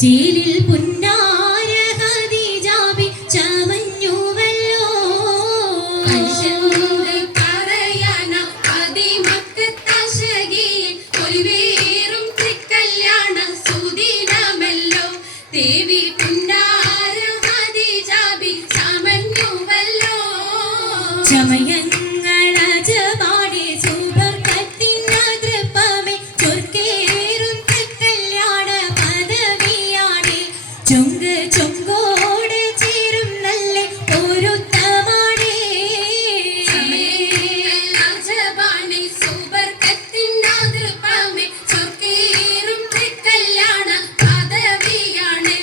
ചേലിൽ പുന്നാര ഖദീജാബി ചമഞ്ഞുവല്ലോ പറയാന അതിമക്കത്തശകിയിൽ ഒലിവേറും തൃക്കല്യാണ സുദിനമല്ലോ ദേവി പുന്നാര ഖദീജാബി ചമഞ്ഞുവല്ലോ ചമയങ്ങളജപാടി സുബർക്കത്തിനതൃപ്പമേ ചൊർക്കേറും തൃക്കല്യാണ പദവിയാണേ ചൊങ്ക് ചൊങ്കോട് ചേരും നല്ല പൊരുത്തമാണേ ചമയങ്ങളജപാടി സുബർക്കത്തിനതൃപ്പമേ ചൊർക്കേറും തൃക്കല്യാണ പദവിയാണ്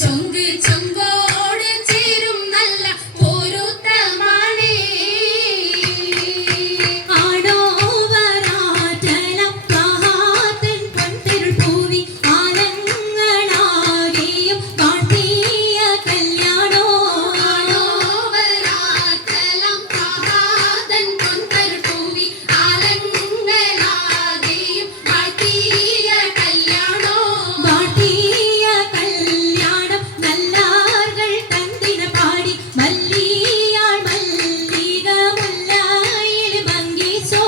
ചൊങ്ക് ചൊങ്കോട് ചേരും നല്ല പൊരുത്തമാണേ ആണോ വരാറ്റലം മഹാതൻ പൊൻതിരുൾ പൂവി ആലങ്ങളാകെയും കാട്ടിയ കല്യാണോ ആണോവരാത്തലം മഹാതൻ പൊൻകരുപൂവി ആലങ്ങളാകെയും വാഴ്ത്തിയ കല്യാണോ വാട്ടിയ കല്യാണം നല്ലാർകൾ കണ്ടിന പാടി മല്ലിയാൾ മല്ലിക മുല്ലായിൽ ഭംഗിസോ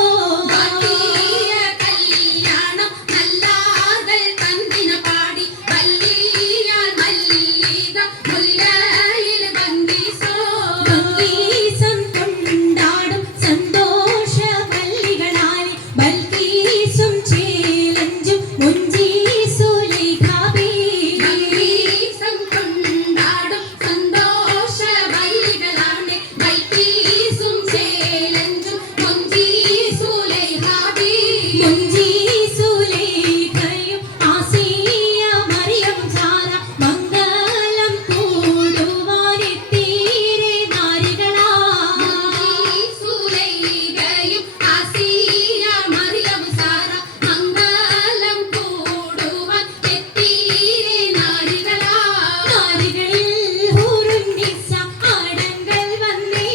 വാഴ്ത്തിയ കല്യാണം നല്ലാകൾ കന്തിന പാടി വല്ലിയാൽ മല്ലിക മുല്ലയിൽ ഭംഗിസോ ഭംഗീസം കൊണ്ടാടും സന്തോഷ വല്ലികളാലെ ബൽക്കീസും ചേലഞ്ചും മുഞ്ചീസുലൈഖാബി ഭംഗീസം കൊണ്ടാടും സന്തോഷ വല്ലികളാണ് ബൽക്കീസും ചേലഞ്ചും മുഞ്ചീസുലൈഖാബി മുഞ്ചീസുലൈഖയും ആസിയ മറിയം സാറ മംഗലം കൂടുവാനെത്തീരെ നാരികളാ സുലൈഖയും ആസിയ മറിയം സാറ മംഗലം കൂടുവാൻ എത്തീരെ നാരികളാ നാരികളിൽ ഹൂറുന്നിസ ആടങ്ങൾ വന്നേ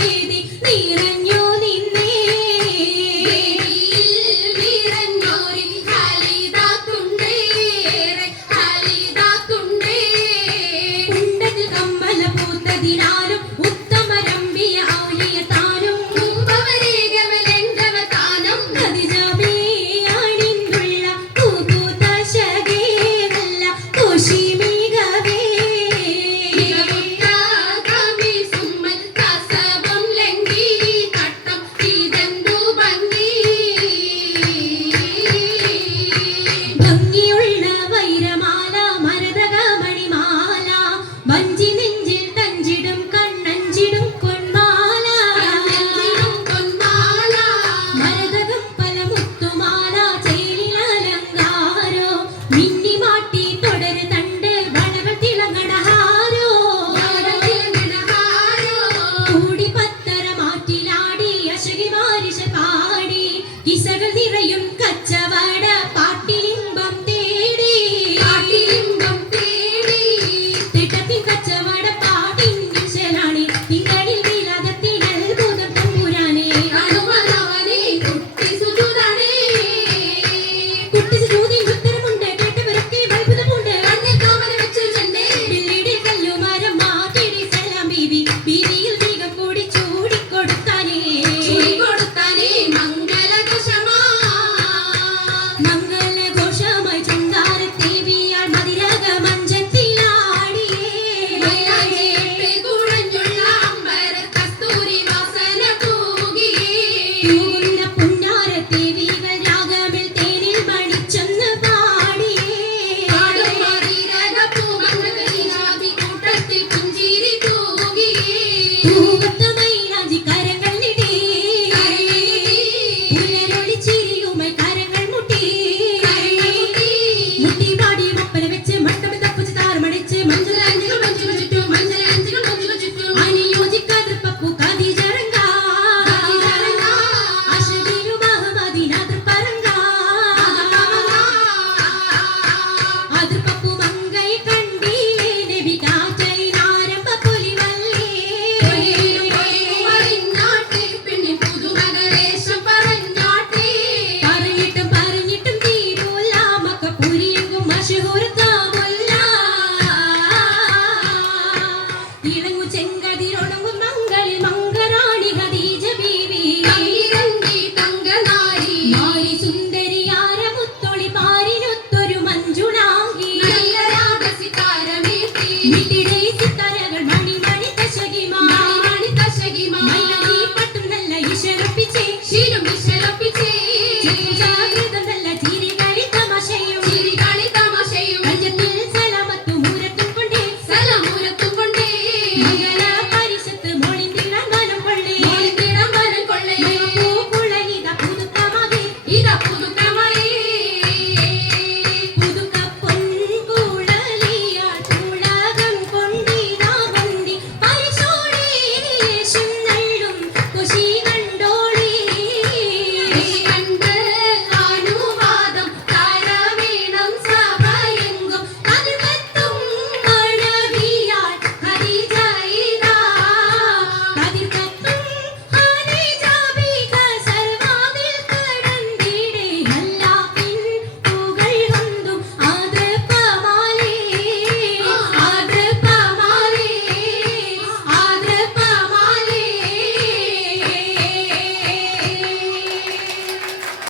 വേദി നിറഞ്ഞു നിന്നേ നിറഞ്ഞോരി ഹലിതാത്തുണ്ടേറെ ഹലിതാത്തുണ്ടേ ഉണ്ടതിൽ കമ്മല പൂത്തതിനാലും ഉത്തമരമ്പിയ ഔലിയത്താനും ഉപവരേഖമലെങ്കവതാനം ഖദീജാബിയാണിന്നുള്ള പൂപൂത്ത ശകേനല്ല കുശിമികവേ മികവുണ്ടാകാമി സുമ്മൻ കസബം ലംഘി തട്ടം ഇതെന്തു ഭംഗി ഭംഗിയുള്ള വൈരമാല മരതക മണിമാല വഞ്ചി നെഞ്ചിൽ തഞ്ചിടും കണ്ണഞ്ചിടും പൊന്മാല കണ്ണെന്തിനും പൊന്മാല മരതകം പല മുത്തുമാല ചേലിലലങ്കാരോ മിന്നിമാട്ടി തുടര് തണ്ട് വളകൾ തിളങ്ങടഹാരോ വരതിലങ്ങടഹാരോ കൂടി പത്തര മാറ്റിലാടി അശകി വാരിശ പാടി കിസകൾ നിറയും കച്ചവട പാട്ടിലിമ്പം തേടി കാട്ടിലിംബം തേടി തിട്ടത്തിൻ കച്ചവട പാട്ടിൻ വിശലാണി തിങ്കളിൽ വിലാദത്തിൽ അത്ഭുതം തമ്പുരാനെ കടുമനവനെ കുട്ടി സുജുതനേ കുട്ടി സുജൂദിൻ ഉത്തരമുണ്ട് കേട്ടവരൊക്കെ അത്ഭുതമുണ്ട് കണ്ണിൽ താമര വെച്ചു ചെന്നേ പിള്ളീടിൽ കല്ലുമരം മാറ്റിടി സലാം ബീവി വീതിയിൽ ദീകം കൂടി ചൂടിക്കൊടുത്താനേ ചുരികൊടുത്താനേ മംഗലഘോഷമാ മംഗലഘോഷമായി ചുണ്ടാരത്തേവിയാൾ മതിരക മഞ്ചത്തിലാടിയേ മൈലാഞ്ചിയിട്ട് കുഴഞ്ഞുള്ള അമ്പര കസ്തൂരി വാസന തൂകിയേ തൂകുന്ന പുന്നാരത്തേവികൾ രാഗമിൽ തേനിൽ മണിച്ചൊന്ന് പാടിയേ പാടും മതിരകപ്പൂമംഗലീശാബി കൂട്ടത്തിൽ പുഞ്ചിരി തൂകിയേ തൂവത്ത മൈലാഞ്ചി കരങ്ങളിടേ പുലരൊളി ചിരിയുമായി കരങ്ങൾ മുട്ടി മുട്ടി പാടി ഒപ്പന വെച്ച് മട്ടമി തപ്പുച്ച് താറുമടിച്ച് മഞ്ചലാഞ്ചികൾ മഞ്ചുകൾ ചുറ്റും മഞ്ചലാഞ്ചികൾ മഞ്ചുകൾ ചുറ്റും അനുയോജിക്കാതെ പപ്പു കദീജറങ്ക അശബീരു മഹമദിനാദർ പറങ്ക അതിർ പപ്പു മങ്കൈ കണ്ടീലേ നബി കാറ്റലിനാരംഭ പൊലിവല്ലേ പൂങ്കതിരൊടുങ്ങും